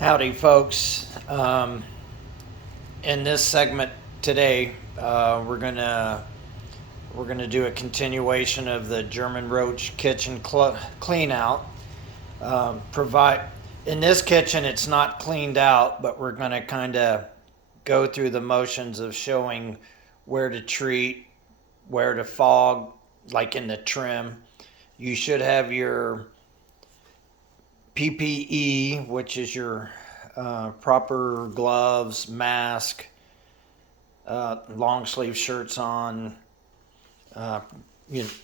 Howdy, folks. In this segment today, we're gonna do a continuation of the German Roach kitchen clean out. Provide In this kitchen, it's not cleaned out, but we're gonna kind of go through the motions of showing where to treat, where to fog, like in the trim. You should have your PPE, which is your proper gloves, mask, long sleeve shirts on, uh,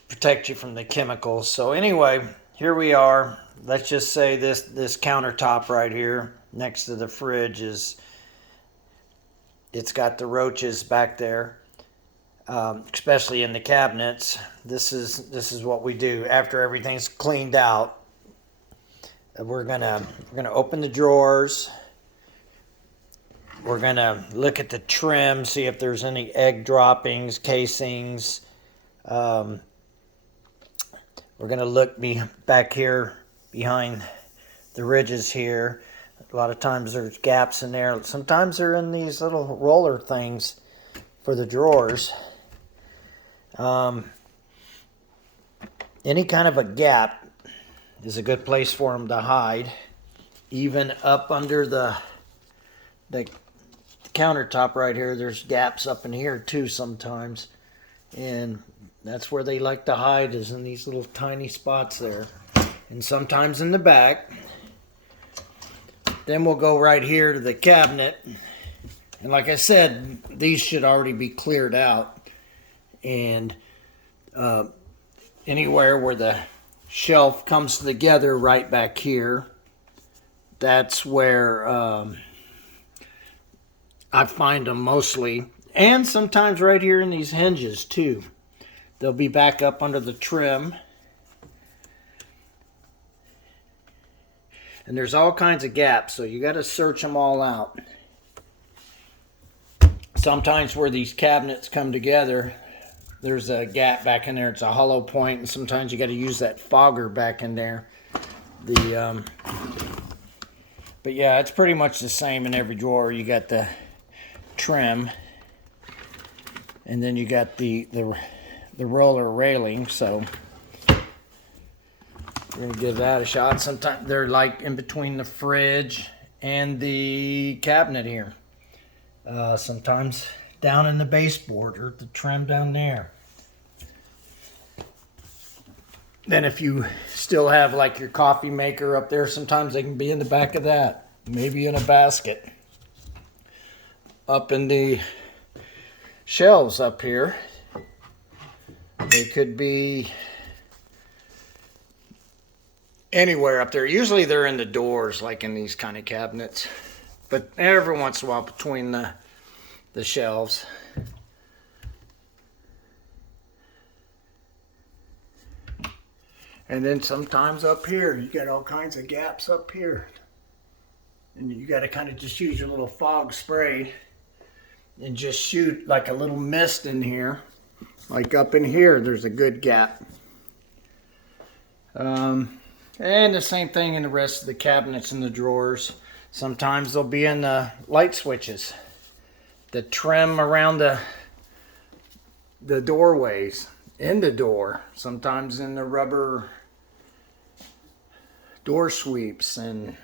protect you from the chemicals. So anyway, here we are. Let's just say this countertop right here next to the fridge it's got the roaches back there, especially in the cabinets. This is what we do after everything's cleaned out. We're gonna open the drawers. We're gonna look at the trim, see if there's any egg droppings, casings. We're gonna look back here behind the ridges here. A lot of times there's gaps in there. Sometimes they're in these little roller things for the drawers. Any kind of a gap is a good place for them to hide. Even up under the countertop right here, there's gaps up in here too sometimes, and that's where they like to hide, is in these little tiny spots there, and sometimes in the back. Then we'll go right here to the cabinet, and like I said, these should already be cleared out, and anywhere where the shelf comes together right back here, that's where I find them mostly, and sometimes right here in these hinges too. They'll be back up under the trim, and there's all kinds of gaps, so you got to search them all out. Sometimes where these cabinets come together, there's a gap back in there. It's a hollow point, and sometimes you got to use that fogger back in there. But yeah, it's pretty much the same in every drawer. You got the trim, and then you got the roller railing. So we're gonna give that a shot. Sometimes they're like in between the fridge and the cabinet here. Sometimes down in the baseboard or the trim down there. Then if you still have like your coffee maker up there, sometimes they can be in the back of that. Maybe in a basket. Up in the shelves up here, they could be anywhere up there. Usually they're in the doors, like in these kind of cabinets. But every once in a while between the shelves. And then sometimes up here, you got all kinds of gaps up here. And you got to kind of just use your little fog spray and just shoot like a little mist in here. Like up in here, there's a good gap. And the same thing in the rest of the cabinets and the drawers. Sometimes they'll be in the light switches. The trim around the doorways. In the door, sometimes in the rubber door sweeps and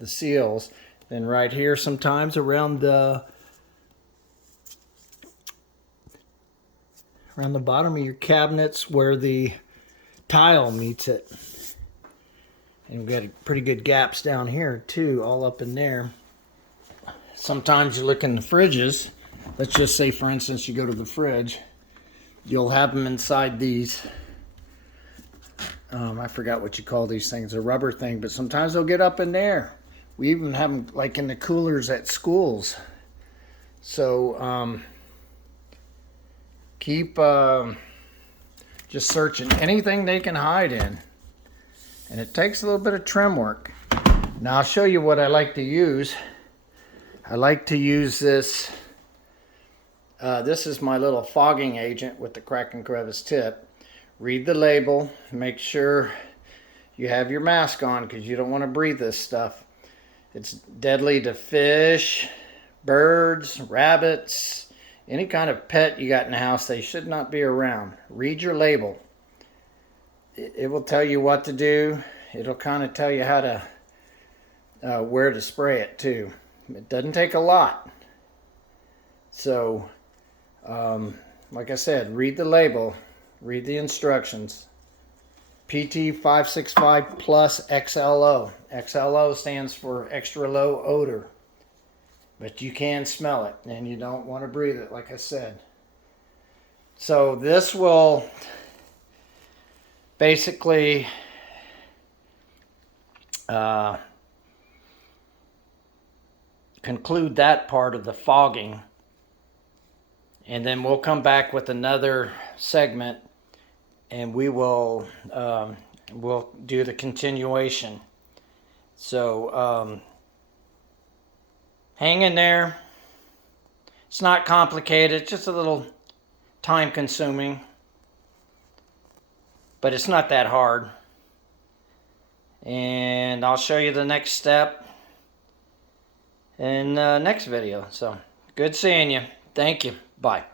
the seals. Then right here, sometimes around the bottom of your cabinets where the tile meets it. And we've got pretty good gaps down here too, all up in there. Sometimes you look in the fridges. Let's just say, for instance, you go to the fridge. You'll have them inside these, I forgot what you call these things, a rubber thing, but sometimes they'll get up in there. We even have them like in the coolers at schools. So keep just searching anything they can hide in. And it takes a little bit of trim work. Now I'll show you what I like to use. I like to use this. This is my little fogging agent with the crack and crevice tip. Read the label. Make sure you have your mask on because you don't want to breathe this stuff. It's deadly to fish, birds, rabbits, any kind of pet you got in the house. They should not be around. Read your label. It will tell you what to do. It'll kind of tell you how to, where to spray it too. It doesn't take a lot. So, like I said, read the label, read the instructions. PT565 plus XLO. XLO stands for extra low odor. But you can smell it and you don't want to breathe it, like I said. So this will basically conclude that part of the fogging. And then we'll come back with another segment and we'll do the continuation. So hang in there. It's not complicated, it's just a little time consuming, but it's not that hard. And I'll show you the next step in the next video. So good seeing you. Thank you. Bye.